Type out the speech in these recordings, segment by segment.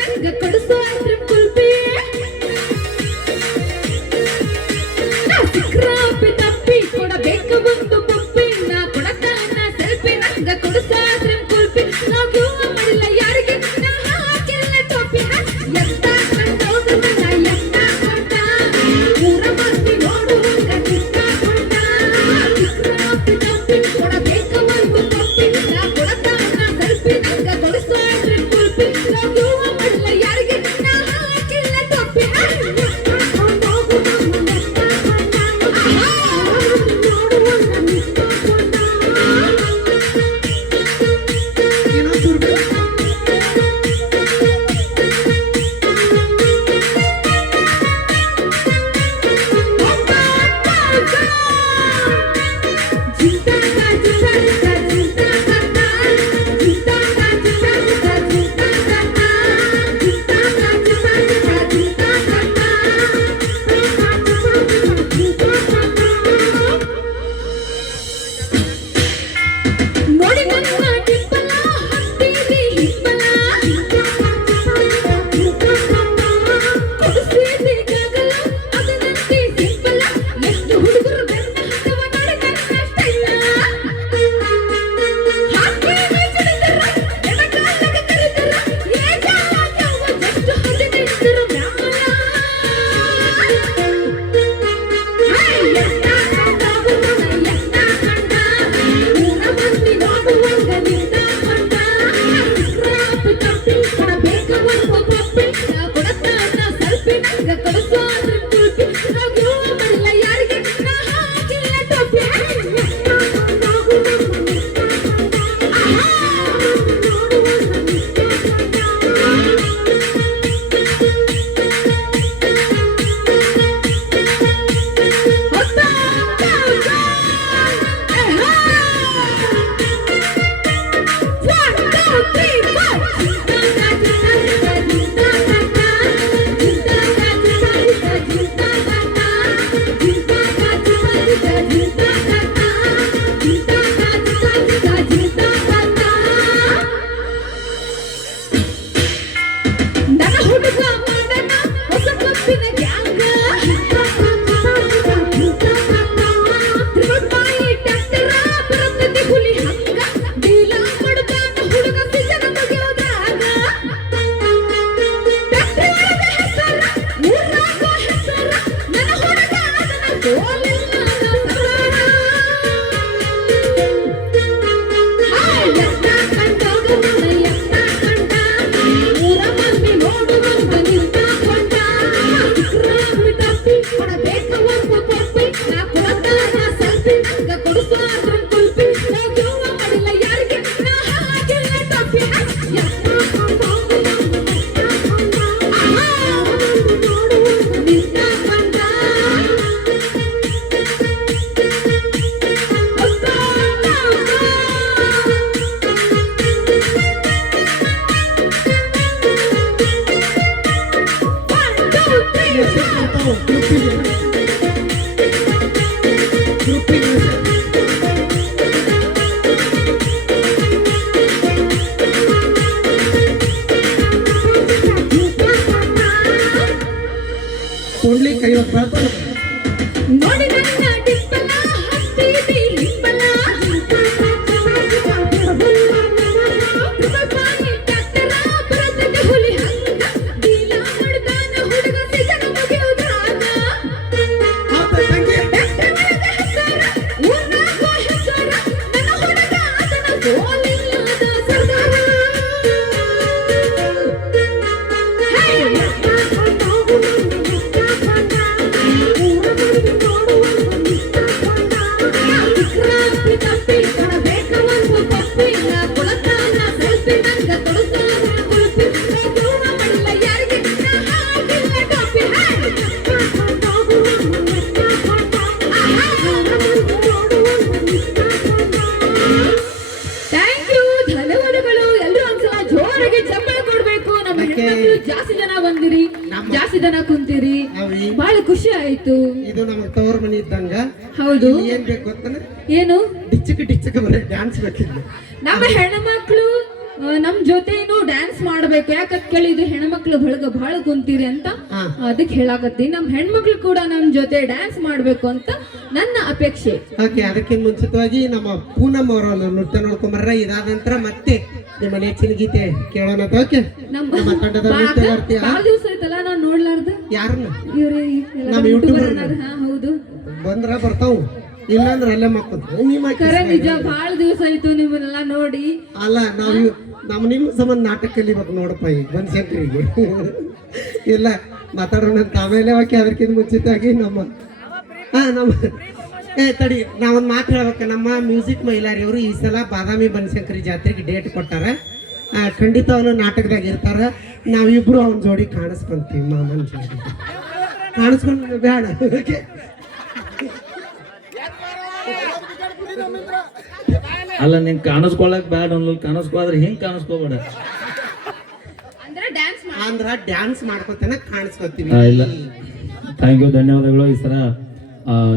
ನಂಗ ಕೊಡಿಸೋ ಕುಲ್ಪಿ ನಾ ಸಿಕ್ರಾಪಿ ತಪ್ಪಿ ಕೊಡಬೇಕು ಒಂದು ಪಪ್ಪಿ ನಾ ಕೊಡತಾನ ಸೆಲ್ಫಿ ನಂಗ ಕೊಡಿಸೋ ಕುಲ್ಪಿ ನಾವು ಕ್ಯೂವ ಮಾಡಿಲ್ಲ ಯಾರಿಗೆ ನಾ ಹಾಕಿಲ್ಲ ಟೋಪಿ ಎತ್ತ ಕಂಡೋಗ ಎತ್ತ ಕೊಟ್ಟ ಊರ ಮಂದಿ ನೋಡುವಂಗ ಚಿಕ್ಕ ಕೊಟ್ಟ ಸಿಕ್ರಾಪಿ ತಪ್ಪಿ ಕೊಡಬೇಕು ಒಂದು ಪಪ್ಪಿ ನಾ ಕೊಡತಾನ ಸೆಲ್ಫಿ ನಂಗ ಕೊಡಿಸೋ ಕುಲ್ಪಿ ನಾವು ಕ್ಯೂವ ಮಾಡಿಲ್ಲ ಯಾರಿಗೆ ನಾ ಹಾಕಿಲ್ಲ ಟೋಪಿ ನೋಡಿ ನನ್ನ ಟಿಪ್ಪಲ ಹತ್ತೀರಿ ಹಿಪ್ಪಲ ಕೊಡಿಸಿದಿ ಗಗಲ ಅದನಂತೆ ಸಿಂಪಲ ಎಷ್ಟು ಹುಡುಗರು ಬೆನ್ನ ಹತ್ತವ ನೋಡಿ ನನ್ನ ಸ್ಟೈಲ ಹಾಕಿ ಚಿಡಿದರ ಎಡಗಾಲಗ ಕರೆದರ ಏ ಜಾವ ಜಾವ ಜಸ್ಟ್ 15 ಮ್ಯಾಲ ಎತ್ತ ಕಂಡ ಎತ್ತ ಕಂಡ ಊರ ಮಂದಿ ನೋಡುವಂಗ ನಿಂತ ಕೊಂಡ ಸಿಕ್ರಾಪಿ ತಪ್ಪಿ ಕೊಡಬೇಕು ಒಂದು ಪಪ್ಪಿ ನಾ ಕೊಡತಾನ ಸೆಲ್ಫಿ ನಂಗ ಕೊಡಿಸೋ ಕುಲ್ಪಿ ನಾವು ಕ್ಯೂವ ಮಾಡಿಲ್ಲ ಯಾರಿಗೆ ನಾ ಹಾಕಿಲ್ಲ ಟೋಪಿ ನನ್ನ ಹುಡುಗ ಮಾಡನ ಹೊಸ ಕಪ್ಪಿನ ಗ್ಯಾಂಗ ತ್ರಿವರ್ಮಾಯಿ ಟ್ಯಾಕ್ಟರ ಬರುತ್ತದೆ ಹುಲಿ ಹಂಗ ಡೀಲ ಮಾಡುತ್ತಾನ ಹುಡುಗ ಸಿಜನ ಮುಗಿಯೋದ್ರಾಗ ಟ್ಯಾಕ್ಟರ್ ಒಳಗ ಹೆಸರ ಊರಾಗ ಹೆಸರ ನನ್ನ ಹುಡುಗ ಅದನ್ನ ಸೋಲಿಲ್ಲ ಸರಾರ ಎತ್ತ ಕಂಡೋಗ ಎತ್ತ ಕಂಡ ಊರ ಮಂದಿ ನೋಡುವಂಗ ನಿಂತ ಕೊಂಡ ಸಿಕ್ರಾಪಿ ತಪ್ಪಿ ಕೊಡಬೇಕು ಒಂದು ಪಪ್ಪಿ ನಾ ಕೊಡತಾನ ಸೆಲ್ಫಿ ನಂಗ ಕೊಡಿಸೋ ಕುಲ್ಪಿ ನಾವು ಕ್ಯೂವ ಮಾಡಿಲ್ಲ ಯಾರಿಗೆ ನಾ ಹಾಕಿಲ್ಲ ಟೋಪಿ ಎತ್ತ ಕಂಡೋಗ ನೋಡುವಂಗ ನಿಂತ ಕೊಂಡ ಕೊಡ್ಲಿ ಕೈ ನೋಡಿ ನನ್ನ ಟಿಪ್ಪಲ ಹತ್ತೀರಿ ಹಿಪ್ಪಲ ತ್ರಿವರ್ಮಾಯಿ ಟ್ಯಾಕ್ಟರ ಬರುತ್ತದೆ ಹುಲಿ ಹಂಗ ಡೀಲ ಮಾಡುತ್ತಾನ ಹುಡುಗ ಸಿಜನ ಮುಗಿಯೋದ್ರಾಗ ಟ್ಯಾಕ್ಟರ್ ಒಳಗ ಹೆಸರ ಊರಾಗ ಹೆಸರ ನನ್ನ ಹುಡುಗ ಅದನ್ನ ಸೋಲಿಲ್ಲದ ಸರ್ದಾರ ಎತ್ತ ಕೊಂಡೋಗು ಎತ್ತ ಕೊಂಡ ಊರ ಮಂದಿ ನೋಡುವಂಗ ನಿಂತ ಕೊಂಡ ಸಿಕ್ರಾಪಿ ತಪ್ಪಿ ಕೊಡಬೇಕು ಒಂದು ಪಪ್ಪಿ ನಾ ಕೊಡತಾನ ಸೆಲ್ಫಿ ನಂಗ ಕೊಡಿಸೋ ಕುಲ್ಪಿ ನಾವು ಕ್ಯೂವ ಮಾಡಿಲ್ಲ ಯಾರಿಗೆ ನಾ ಹಾಕಿಲ್ಲ ಟೋಪಿ ಎತ್ತ ಕೊಂಡೋಗು ಎತ್ತ ಕೊಂಡ ಊರ ಮಂದಿ ನೋಡುವಂಗ ನಿಂತ ಕೊಂಡ ಥ್ಯಾಂಕ್ ಯು ಧನ್ಯವಾದಗಳು ಎಲ್ಲರೂ ಒಂದ್ಸಲ ಜೋರಾಗಿ ಚಪ್ಪಾಳೆ ಕೊಡ್ಬೇಕು ನಮ್ಮ ಹೆಣ್ಮಕ್ಳು ಜಾಸ್ತಿ ಜನ ಬಂದಿರಿ ಜಾಸ್ತಿ ಜನ ಕುಂತಿರಿ ಬಹಳ ಖುಷಿ ಆಯ್ತು ಇದು ನಮ್ಮ ತವರ ಮನೆ ಇದ್ದಂಗ ಹೌದು ಏನ್ ಬೇಕು ಗೊತ್ತನ ಏನು ಡಿಚ್ಚಕ್ ಡಿಚ್ಚಕ್ ಬರೀ ಡ್ಯಾನ್ಸ್ ಬೇಕಿಲ್ಲ ನಮ್ಮ ಹೆಣ್ಮಕ್ಳು ನಮ್ ಜೊತೆನು ಡ್ಯಾನ್ಸ್ ಮಾಡ್ಬೇಕು ಮಾಡ್ಬೇಕು. ಯಾಕಂತ ಕೇಳಿದ್ದು ಹೆಣ್ಮಕ್ಳು ಬಹಳ ಕುಂತೀರಿ ಅಂತ ಹಾ. ಅದಕ್ಕೆ ಹೇಳಾಕತ್ತಿ. ನಮ್ ಹೆಣ್ಮಕ್ಳು ಕೂಡ ನಮ್ ಜೊತೆ ಡ್ಯಾನ್ಸ್ ಮಾಡ್ಬೇಕು ಅಂತ ನನ್ನ ಅಪೇಕ್ಷೆ. ಓಕೆ, ಅದಕ್ಕಿಂತ ಮುಂಚಿತವಾಗಿ ನಮ್ಮ ಪೂನಮ್ ಅವರ ನೃತ್ಯ ನೋಡ್ಕೊಂಬರ್ರ. ಇದಾದ ನಂತರ ಮತ್ತೆ ನಿಮ್ಮ ನೆಚ್ಚಿನ ಗೀತೆ ಕೇಳೋಣ. ಓಕೆ, ನಮ್ಮ ತಂಡದ ನೃತ್ಯಗಾರ್ತಿ ಬಹಳ ದಿವಸ ಆಯ್ತಲ್ಲ ನಾನ್ ನೋಡ್ಲಾರ್ದ. ಯಾರನ್ನ? ಇವ್ರಿ ನಮ್ಮ ಯೂಟ್ಯೂಬರ್ ಹೌದು, ಬಂದ್ರ ಬರ್ತಾವು, ಇಲ್ಲಾಂದ್ರ ಅಲ್ಲೇ ಮಕ್ಕಳು. ಕರೆ ನಿಜ, ಬಹಳ ದಿವಸ ಆಯ್ತು ನಿಮ್ಮನ್ನೆಲ್ಲ ನೋಡಿ. ಅಲ್ಲ, ನಾವು ನಿಮ್ಮ ಸಂಬಂಧ ನಾಟಕ ಕಲಿಬೇಕು ನೋಡಪ್ಪ ಈಗ ಬನಶಂಕರಿಗೆ. ಇಲ್ಲ ಮಾತಾಡೋಣ ಅಂತ ಆಮೇಲೆ. ಓಕೆ, ಅದಕ್ಕಿಂತ ಮುಂಚಿತವಾಗಿ ನಮ್ಮ ತಡಿ, ನಾವೊಂದು ಮಾತು ಹೇಳ್ಬೇಕು. ನಮ್ಮ ಮ್ಯೂಸಿಕ್ ಮೈಲಾರಿ ಅವರು ಈ ಸಲ ಬಾದಾಮಿ ಬನಶಂಕರಿ ಜಾತ್ರೆಗೆ ಡೇಟ್ ಕೊಟ್ಟಾರ. ಖಂಡಿತವಾಗ್ಲೂ ನಾಟಕದಾಗ ಇರ್ತಾರ. ನಾವಿಬ್ರು ಅವನ ಜೋಡಿ ಕಾಣಿಸ್ಕೊಂತೀವಿ. ಮಾಮನ ಜೋಡಿ ಕಾಣಿಸ್ಕೊಂಡು ಬೇಡ. ಓಕೆ, ಅಲ್ಲ ನಿಂಗೆ ಕಾಣಿಸ್ಕೊಳಕ್ ಬ್ಯಾಡ ಅನ್ನೋದು, ಕಾಣಿಸ್ಕೋದ್ರೆ ಹಿಂಗೆ ಕಾಣಿಸ್ಕೋಬೇಡ. ಅಂದ್ರ ಡ್ಯಾನ್ಸ್ ಮಾಡ್ಕೊತಾನೆ ಕಾಣಿಸ್ಕೊತೀವಿ. ಇಲ್ಲ, ಥ್ಯಾಂಕ್ ಯು, ಧನ್ಯವಾದಗಳು. ಈ ಸಲ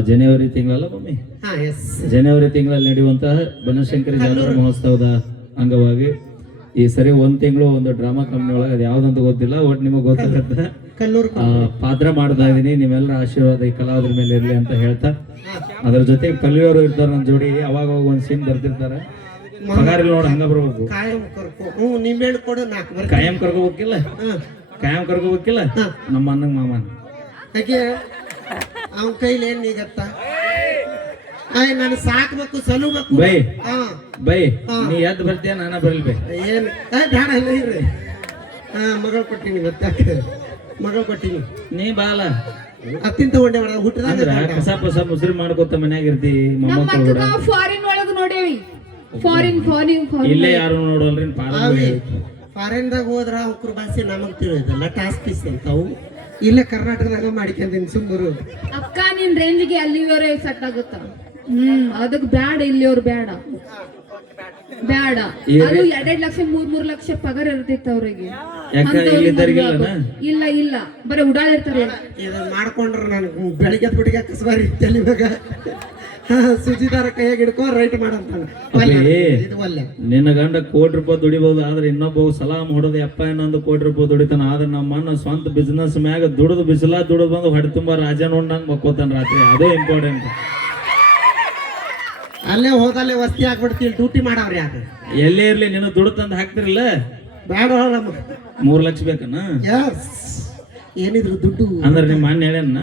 ಜನವರಿ ತಿಂಗಳಲ್ಲ ಮಮ್ಮಿ, ಹಾ, ಎಸ್, ಜನವರಿ ತಿಂಗಳಲ್ಲಿ ನಡೆಯುವಂತಹ ಬನಶಂಕರಿ ಜಾತ್ರಾ ಮಹೋತ್ಸವದ ಅಂಗವಾಗಿ ಈ ಸರಿ ಒಂದ್ ತಿಂಗಳು ಒಂದು ಡ್ರಾಮಾ ಕಂಪ್ನಿ ಒಳಗೆ ಅದು ಯಾವ್ದಂತ ಗೊತ್ತಿಲ್ಲ, ಒಟ್ಟು ನಿಮಗೆ ಗೊತ್ತಾಗತ್ತೆ, ಕಲ್ಲೂರು ಪಾತ್ರ ಮಾಡ್ತಾ ಇದೀನಿ. ನಿಮ್ಮೆಲ್ಲರ ಆಶೀರ್ವಾದ ಈ ಕಲಾವಿದ್ರ ಮೇಲೆ ಇರ್ಲಿ ಅಂತ ಹೇಳ್ತಾ, ಅದ್ರ ಜೊತೆ ಕಲಿಯೋರು ಇರ್ತಾರೆ ನನ್ನ ಜೋಡಿ. ಅವಾಗ ಒಂದ್ ಸೀನ್ ಬರ್ತಿರ್ತಾರೆ. ಪಗಾರ ಇಲ್ಲ ನೋಡ, ಹಂಗ ಬರ್ಬೇಕು. ಕಾಯಂ ಕರ್ಕೊ, ನಿಂಬೆಹಣ್ಣು ಕೊಡು, 4 ಬರ್ತೀವಿ. ಕಾಯಂ ಕರ್ಕೋಬೇಕಿಲ್ಲ, ಕಾಯಂ ಕರ್ಕೋಬೇಕಿಲ್ಲ. ನಮ್ಮ ಅನ್ನಂಗ ಮಾಮನ್ ಹಾಗೆ ಅವನ ಕೈಲಿ ಏನ್ ಈಗತ್ತ ನಾನು ಸಾಕ್ಬೇಕು, ಸಲುಬೇಕು. ಬೈ ಹಾ, ಬೈ, ನೀ ಎದ್ದು ಬರ್ತೀಯ, ನಾನ ಬರಲ್ ಬೈ. ಏನ್ ಬೇಡ, ಇಲ್ಲ ಇರ್ರಿ. ಮಗಳು ಕೊಟ್ಟಿನಿ, ಗೊತ್ತಾಕ ಮಗಳು ಕೊಟ್ಟಿನಿ. ನೀ ಬಾಲ ಅತ್ತಿನ ತಗೊಂಡೆ ಮೇಡ, ಹುಟ್ಟದಾಗ ಅಂದ್ರ ಕಸ ಪಸ ಮುಸ್ರಿ ಮಾಡ್ಕೊತ ಮನ್ಯಾಗ ಇರ್ತಿ. ಮೊಮ್ಮಕ್ಕಳು ಕೂಡ ಫಾರಿನ್ ಒಳಗ ನೋಡೇವಿ. ಫಾರಿನ್ ಇಲ್ಲೇ ಯಾರು ನೋಡೋಲ್ರಿ. ಫಾರಿನ್ದಾಗ ಹೋದ್ರ ಅವ್ರ ಭಾಷೆ ನಮಗ್ ತಿಳಿಯೋದಲ್ಲ, ಟಾಸ್ ಪೀಸ್ ಅಂತಾವು. ಇಲ್ಲೇ ಕರ್ನಾಟಕದಾಗ ಮಾಡಿಕೊಂತೀನಿ ಸುಮ್ಮರು. ಅಕ್ಕ ನಿನ್ ರೇಂಜ್ಗೆ ಅಲ್ಲಿವರೆ ಸೆಟ್ ಆಗುತ್ತ. ಅದಕ್ ಬ್ಯಾಡ, ಇಲ್ಲಿಯವ್ರು ಬ್ಯಾಡ ಬ್ಯಾಡ. ಅದು 2 ಲಕ್ಷ 3 ಲಕ್ಷ ಪಗಾರ ಇರ್ತಿತ್ತು ಅವ್ರಿಗೆ. ಇಲ್ಲ ಇಲ್ಲ, ಬರೀ ಉಡಾಳಿರ್ತಾರೆ. ಇದನ್ನ ಮಾಡ್ಕೊಂಡ್ರ ನನ್ ಬೆಳಿಗ್ಗೆ ಬಿಟ್ಟಿಗೆ ಕಸಬಾರಿ ತೆಲಿವಾಗ ಸುಜಿದಾರ ಕೈಯಾಗ ಹಿಡ್ಕೊ ರೈಟ್ ಮಾಡಂತಾನೆ. ನಿನ್ನ ಗಂಡ ₹1,00,00,000 ದುಡಿಬಹುದು, ಆದ್ರೆ ಇನ್ನೊಬ್ಬ ಸಲಾಮ್ ಹೊಡೋದು ಅಪ್ಪ ಇನ್ನೊಂದು ₹1,00,00,000 ದುಡಿತಾನ. ಆದ್ರೆ ನಮ್ಮ ಅಣ್ಣ ಸ್ವಂತ ಬಿಸ್ನೆಸ್ ಮ್ಯಾಗ ದುಡಿದು ದುಡಿದು ಬಂದು ಹೊಡೆ ತುಂಬಾ ರಾಜ ನೋಡ್ದಂಗ್ ಮಕ್ಕೋತಾನ ರಾತ್ರಿ. ಅದೇ ಇಂಪಾರ್ಟೆಂಟ್. ಅಲ್ಲೇ ಹೋದಲ್ಲೇ ವಸ್ತಿ ಹಾಕ್ಬಿಡ್ತೀವಿ, ಡ್ಯೂಟಿ ಮಾಡವ್ರಿ. ಯಾಕೆ ಎಲ್ಲೇ ಇರ್ಲಿ ನೀನು ದುಡ್ಡು ತಂದು ಹಾಕ್ತಿರಲ್ಲ. ಬೇಡ, 3 ಲಕ್ಷ ಬೇಕನ್ನ. ಏನಿದ್ರು ದುಡ್ಡು ಅಂದ್ರೆ ನಿಮ್ಮ ಅಣ್ಣ ಹೇಳ್ಯಾನ.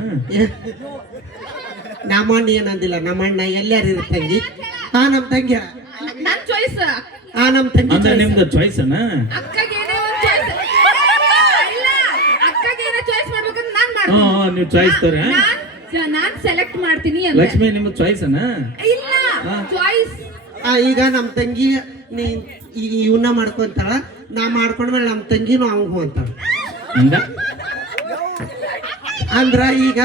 ನಮ್ಮ ಅಣ್ಣ ಏನಂದಿಲ್ಲ. ನಮ್ಮ ಅಣ್ಣ ಎಲ್ಲಾರು ಇರ ತಂಗಿ. ನಮ್ ತಂಗಿ, ನನ್ ಚಾಯ್ಸ್. ನಮ್ ತಂಗಿ ಅಂದ್ರೆ ನಿಮ್ದು ಚಾಯ್ಸ್ ಅನ್ನ. ಅಕ್ಕಗೇನೆ ಒಂದು ಚಾಯ್ಸ್ ಇಲ್ಲ, ಅಕ್ಕಗೇನೆ ಚಾಯ್ಸ್ ಮಾಡ್ಬೇಕಂತ ನಾನ್ ಮಾಡ್ತೀನಿ. ನೀವು ಚಾಯ್ಸ್ ತರ ನಾನ್ ಸೆಲೆಕ್ಟ್ ಮಾಡ್ತೀನಿ ಅಂತ. ಲಕ್ಷ್ಮಿ ನಿಮ್ಮ ಚಾಯ್ಸ್ ಅನ್ನ. ಇಲ್ಲ, ಚಾಯ್ಸ್. ಈಗ ನಮ್ ತಂಗಿ ನೀ ಇವನ್ನ ಮಾಡ್ಕೊಂತಾಳ, ನಾ ಮಾಡ್ಕೊಂಡ್ಮೇಲೆ ನಮ್ ತಂಗಿನೂ ಅವಂಗು ಅಂತಾಳ. ಹಂಗ ಅಂದ್ರ ಈಗ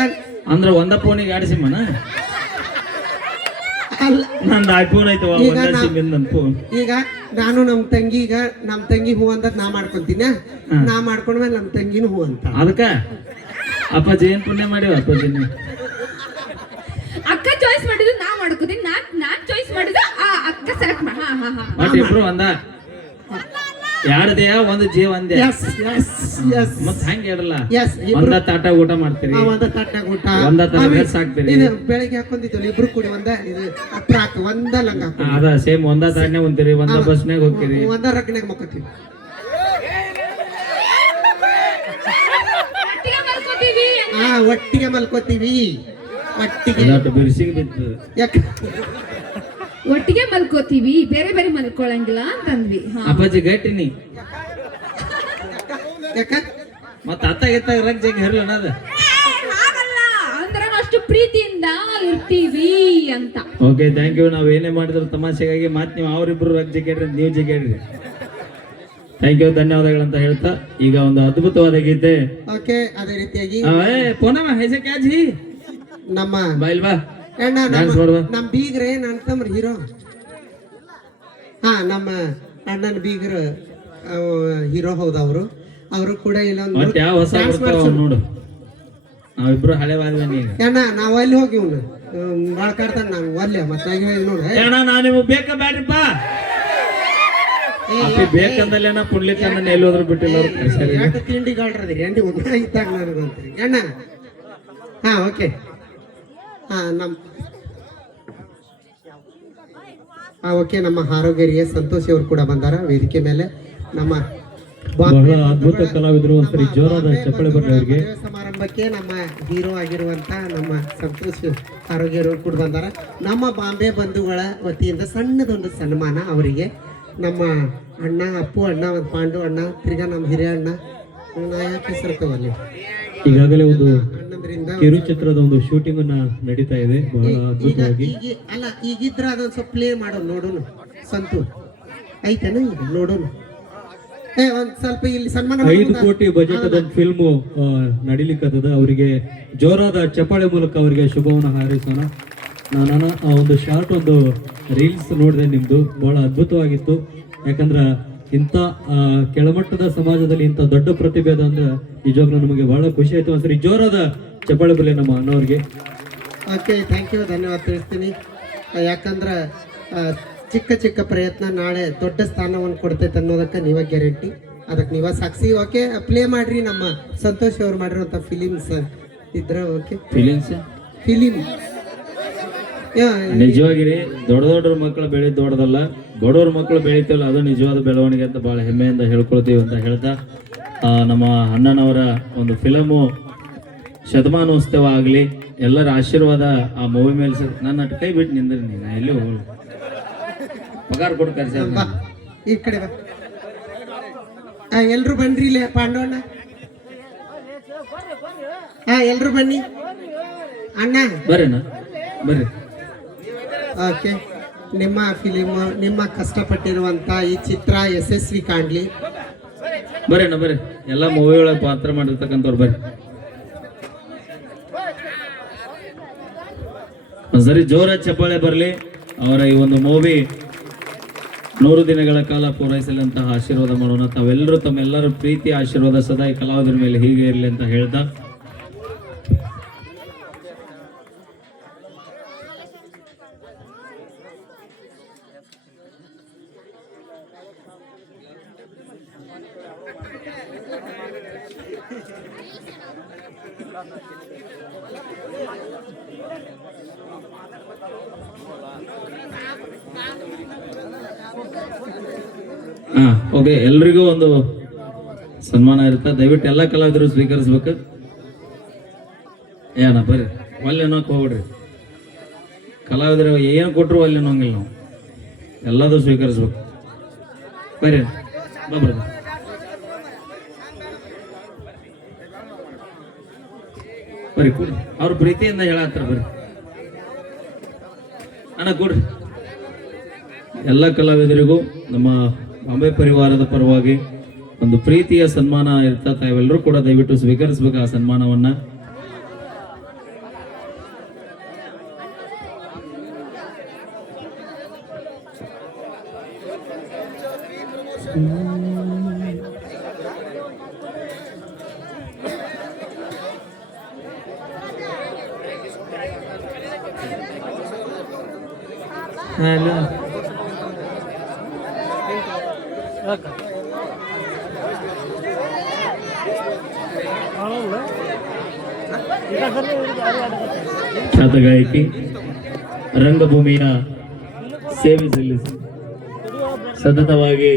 ಅಂದ್ರ ಒಂದ ಫೋನಿಗೆ 2 ಸಿಮ್ ಅನ್ನ. ಅಲ್ಲ, ನಂದು ಐಫೋನ್ ಐತವ, ಒಂದ ಸಿಮ್ ನನ್ನ ಫೋನ್. ಈಗ ನಾನು ನಮ್ ತಂಗಿ ಹೂ ಅಂತ ನಾ ಮಾಡ್ಕೊಂತೀನಿ. ನಾ ಮಾಡ್ಕೊಂಡ್ಮೇಲೆ ನಮ್ ತಂಗಿನೂ ಹೂ ಅಂತ. ಅದಕ್ಕ ಅಪ್ಪಾಜಿ ಏನ್ ಪುಣ್ಯ ಮಾಡಿವ ಅಪ್ಪಾಜಿ. ಅಕ್ಕ ಚಾಯ್ಸ್ ಮಾಡಿದ್ದು ನಾ ಮಾಡ್ಕೋತೀನಿ, ನಾನ್ ಚಾಯ್ಸ್ ಮಾಡಿದ್ದು ಅಕ್ಕ ಸೆಲೆಕ್ಟ್ ಮಾಡಿ. ಮತ್ ಇಬ್ರು ಒಂದ ಯಾರದೆಯಾ ಒಂದು ಜೀವ ಒಂದೇ. ಮತ್ ಹಂಗ ಹೇಳಲ್ಲ, ಒಂದ ತಾಟ ಊಟ ಮಾಡ್ತೀರಿ, ಒಂದ ತಾಟ ಊಟ, ಒಂದ ತರ ಡ್ರೆಸ್ ಹಾಕ್ತೀರಿ. ಬೆಳಗ್ಗೆ ಹಾಕೊಂಡಿದ್ವಿ ಇಬ್ರು ಕೂಡಿ ಒಂದ ಹತ್ರ ಹಾಕಿ ಒಂದ ಲಂಗ ಅದ ಸೇಮ್ ಒಂದ ತಾಟ್ನೆ ಉಂತೀರಿ, ಒಂದ ಬಸ್ನಾಗ ಹೋಗ್ತೀರಿ, ಒಂದ ರಕ್ನಾಗ ಮಕ್ಕೋತೀವಿ, ಒಟ್ಟಿಗೆ ಮಲ್ಕೋತೀವಿ. ಬಿರ್ಸಿಗೆ ಬಿತ್ತು ಒಟ್ಟಿಗೆ ಮಲ್ಕೋತೀವಿ, ಬೇರೆ ಬೇರೆ ಮಲ್ಕೊಳಂಗಿಲ್ಲ ಅಂತಂದ್ವಿ. ಅಪ್ಪಾಜಿ ಗಟ್ಟಿನಿ ಯಾಕ ಮತ್ತ ಅತ್ತಾಗ ರಗ್ಜಾಗಿ ಹೇರ್ಲ ಅದ ಅಂದ್ರೆ ಅಷ್ಟು ಪ್ರೀತಿಯಿಂದ ಇರ್ತೀವಿ ಅಂತ. Okay, thank you. ನಾವ್ ಏನೇ ಮಾಡಿದ್ರು ತಮಾಷೆಗಾಗಿ ಮಾತ್ ನೀವು ಅವ್ರಿಬ್ರು ರಗ್ಜಾಗಿ ನೀವು ಜಗ್ಗೇಡ್ರಿ. ಥ್ಯಾಂಕ್ ಯು, ಧನ್ಯವಾದಗಳಂತ ಹೇಳ್ತಾ ಈಗ ಒಂದು ಅದ್ಭುತವಾದ ಗೀತೆ. ಓಕೆ, ಅದೇ ರೀತಿಯಾಗಿ ಪೋನಮ್ಮ ಹೆಸೆ ಕ್ಯಾಜಿ ನಮ್ಮ ಬೈಲ್ವಾ ನಮ್ ಬೀಗ್ರೆ ನನ್ನ ತಮ್ಮ ಹೀರೋ. ನಮ್ಮ ಅಣ್ಣನ ಬೀಗ್ರ ಹೀರೋ ಹೌದು. ಅವರು ಕೂಡ ಇಲ್ಲೊಂದು ಯಾವ ಹೊಸ ನೋಡು. ನಾವಿಬ್ರು ಹಳೆವಾದ್ವಿ. ಅಣ್ಣ ನಾವ್ ಅಲ್ಲಿ ಹೋಗಿ ಬಾಳ್ ಕಾಡ್ತಾನ. ನಾವು ಅಲ್ಲೇ ಮತ್ತೆ ನೋಡಿ. ಅಣ್ಣ ನಾ ನಿಮಗ್ ಬೇಕಾ ಬ್ಯಾಡ್ರಿಪ್ಪ. ಅಪ್ಪಿ ಬೇಕಂದಲ್ಲೇನ ಪುಣ್ಲಿಕ್ಕಂದ ಎಲ್ಲಿ ಹೋದ್ರು ಬಿಟ್ಟಿಲ್ಲ ಅವ್ರು ಕಳ್ಸ್ಯಾರ. ಎರಡು ತಿಂಡಿಗಾಳ್ರದ್ರಿ ಎಂಡಿ ಒಂದ ಇದ್ದಾಗ ನನಗಂತ್ರಿ ಅಣ್ಣ. ಹಾ ಓಕೆ. ಹಾ ಓಕೆ, ನಮ್ಮ ಆರೋಗ್ಯರಿಗೆ ಸಂತೋಷ್ ಅವರು ಕೂಡ ಬಂದಾರ ವೇದಿಕೆ ಮೇಲೆ. ನಮ್ಮ ಬಹಳ ಅದ್ಭುತ ಕಲಾವಿದರು, ಒಂದ್ಸರಿ ಜೋರಾದ ಚಪ್ಪಳೆ ಬರ್ಲಿ ಅವ್ರಿಗೆ. ಮದುವೆ ಸಮಾರಂಭಕ್ಕೆ ನಮ್ಮ ಹೀರೋ ಆಗಿರುವಂತ ನಮ್ಮ ಸಂತೋಷ್ ಆರೋಗ್ಯರು ಕೂಡ ಬಂದಾರ. ನಮ್ಮ ಬಾಂಬೆ ಬಂಧುಗಳ ವತಿಯಿಂದ ಸಣ್ಣದೊಂದು ಸನ್ಮಾನ ಅವರಿಗೆ. ನಮ್ಮ ಅಣ್ಣ ಅಪ್ಪು ಅಣ್ಣ, ಒಂದು ಪಾಂಡು ಅಣ್ಣ, ತಿರ್ಗಾ ನಮ್ಮ ಹಿರಿಯ ಅಣ್ಣ, ಯಾಕೆ ಹೆಸರ್ತವಲ್ಲಿ ಈಗಾಗಲೇ ಒಂದು ಅಣ್ಣಂದ್ರಿಂದ ಕಿರುಚಿತ್ರದ ಒಂದು ಶೂಟಿಂಗ್ ಅನ್ನ ನಡೀತಾ ಇದೆ ಬಹಳ ಅದ್ಭುತವಾಗಿ. ಈಗಿದ್ರ ಅದೊಂದು ಸ್ವಲ್ಪ ಪ್ಲೇ ಮಾಡೋಣ ನೋಡೋಣ. ಸಂತು ಐತೇನ ಈಗ ನೋಡೋಣ. ಒಂದ್ ಸ್ವಲ್ಪ ಇಲ್ಲಿ ಸನ್ಮಾನ 5 ಕೋಟಿ ಬಜೆಟ್ ಒಂದು ಫಿಲ್ಮ್ ನಡಿಲಿಕ್ಕದ. ಅವರಿಗೆ ಜೋರಾದ ಚಪ್ಪಾಳೆ ಮೂಲಕ ಅವರಿಗೆ ಶುಭವನ್ನು ಹಾರೈಸೋಣ. ನಾನು ಒಂದು ಶಾರ್ಟ್, ಒಂದು ರೀಲ್ಸ್ ನೋಡಿದೆ ನಿಮ್ದು, ಬಹಳ ಅದ್ಭುತವಾಗಿತ್ತು. ಯಾಕಂದ್ರ ಇಂಥ ಕೆಳಮಟ್ಟದ ಸಮಾಜದಲ್ಲಿ ಇಂಥ ದೊಡ್ಡ ಪ್ರತಿಭೆ ಅದ ಅಂದ್ರೆ ನಿಜವಾಗ್ಲೂ ನಮಗೆ ಬಹಳ ಖುಷಿ ಆಯ್ತು. ಒಂದ್ಸರಿ ಜೋರಾದ ಚಪ್ಪಾಳೆ ಬರಲಿ ನಮ್ಮ ಅಣ್ಣವ್ರಿಗೆ. ಓಕೆ, ಥ್ಯಾಂಕ್ ಯು, ಧನ್ಯವಾದ ತಿಳಿಸ್ತೀನಿ. ಯಾಕಂದ್ರೆ ಚಿಕ್ಕ ಚಿಕ್ಕ ಪ್ರಯತ್ನ ನಾಳೆ ದೊಡ್ಡ ಸ್ಥಾನವನ್ನು ಕೊಡ್ತೈತೆ ಅನ್ನೋದಕ್ಕೆ ನೀವೇ ಗ್ಯಾರಂಟಿ, ಅದಕ್ಕೆ ನೀವೇ ಸಾಕ್ಷಿ. ಓಕೆ, ಪ್ಲೇ ಮಾಡ್ರಿ. ನಮ್ಮ ಸಂತೋಷ್ ಅವ್ರು ಮಾಡಿರುವಂಥ ಫಿಲಿಮ್ಸ್ ಇದ್ರೆ ಓಕೆ. ಫಿಲಿಮ್ ನಿಜವಾಗಿರಿ ದೊಡ್ಡ ದೊಡ್ಡ ಮಕ್ಕಳು ಬೆಳೆದ್ ದೊಡ್ಡದಲ್ಲ, ಬಡವ್ರ ಮಕ್ಕಳು ಬೆಳಿತೀವಲ್ಲ ಅದು ನಿಜವಾದ ಬೆಳವಣಿಗೆ ಅಂತ ಬಹಳ ಹೆಮ್ಮೆಯಿಂದ ಹೇಳ್ಕೊಳ್ತೀವಿ ಅಂತ ಹೇಳ್ತಾ, ನಮ್ಮ ಅಣ್ಣನವರ ಒಂದು ಫಿಲಮು ಶತಮಾನೋತ್ಸವ ಆಗಲಿ, ಎಲ್ಲರ ಆಶೀರ್ವಾದ ಆ ಮೂವಿ ಮೇಲೆ. ನನ್ನ ಕೈ ಬಿಟ್ಟು ನಿಂದ್ರಿ, ನೀನು ಎಲ್ಲಿ ಹೋಗಲ್ಲ, ಪಗಾರ ಕೊಡ್ತಾರೆ ಸರ್. ಬಾ ಈ ಕಡೆ ಬಾ. ಎಲ್ರು ಬನ್ರಿ ಇಲ್ಲೇ ಪಾಂಡವಣ್ಣ. ಎಲ್ರು ಬನ್ನಿ ಅಣ್ಣ, ಬರ್ರಿನಾ ಬರ್ರಿ. ಓಕೆ, ನಿಮ್ಮ ಫಿಲಿಮ್, ನಿಮ್ಮ ಕಷ್ಟಪಟ್ಟಿರುವಂತ ಈ ಚಿತ್ರ ಯಶಸ್ವಿ ಕಾಣ್ಲಿ. ಬರ್ರಿನ ಬರ್ರಿ, ಎಲ್ಲ ಮೂವಿ ಒಳಗೆ ಪಾತ್ರ ಮಾಡಿರ್ತಕ್ಕಂಥವ್ರು ಬರ್ರಿ. ಒಂದ್ಸರಿ ಜೋರ ಚಪ್ಪಾಳೆ ಬರಲಿ. ಅವರ ಈ ಒಂದು ಮೂವಿ 100 ದಿನಗಳ ಕಾಲ ಪೂರೈಸಲಂತಹ ಆಶೀರ್ವಾದ ಮಾಡೋಣ. ತಾವೆಲ್ಲರೂ ತಮ್ಮೆಲ್ಲರ ಪ್ರೀತಿ ಆಶೀರ್ವಾದ ಸದಾ ಈ ಕಲಾವಿದರ ಮೇಲೆ ಹೀಗೆ ಇರಲಿ ಅಂತ ಹೇಳ್ತಾ, ಓಕೆ, ಎಲ್ರಿಗೂ ಒಂದು ಸನ್ಮಾನ ಇರುತ್ತೆ. ದಯವಿಟ್ಟು ಎಲ್ಲ ಕಲಾವಿದರು ಸ್ವೀಕರಿಸ್ಬೇಕು. ಏನ ಬರ್ರಿ, ಒಳ್ಳೆ ಅನ್ನೋಕೆ ಹೋಗ್ಬಿಡ್ರಿ. ಕಲಾವಿದರು ಏನು ಕೊಟ್ಟರು ಅಲ್ಲಿ ಅನ್ನೋಂಗಿಲ್ಲ, ನಾವು ಎಲ್ಲದೂ ಸ್ವೀಕರಿಸ್ಬೇಕು. ಬರ್ರಿ ಬರ್ರಿ ಬರ್ರಿ ಕೂಡ್ರಿ, ಅವ್ರ ಪ್ರೀತಿಯಿಂದ ಹೇಳತ್ತಾರ. ಬರ್ರಿ ಅಣ್ಣ ಕೂಡ್ರಿ. ಎಲ್ಲ ಕಲಾವಿದರಿಗೂ ನಮ್ಮ ಬಾಂಬೆ ಪರಿವಾರದ ಪರವಾಗಿ ಒಂದು ಪ್ರೀತಿಯ ಸನ್ಮಾನ ಇರ್ತಾ, ತಾವೆಲ್ಲರೂ ಕೂಡ ದಯವಿಟ್ಟು ಸ್ವೀಕರಿಸ್ಬೇಕು ಆ ಸನ್ಮಾನವನ್ನ. ಖ್ಯಾತ ಗಾಯಕಿ, ರಂಗಭೂಮಿಯ ಸೇವೆ ಸಲ್ಲಿಸಿ ಸತತವಾಗಿ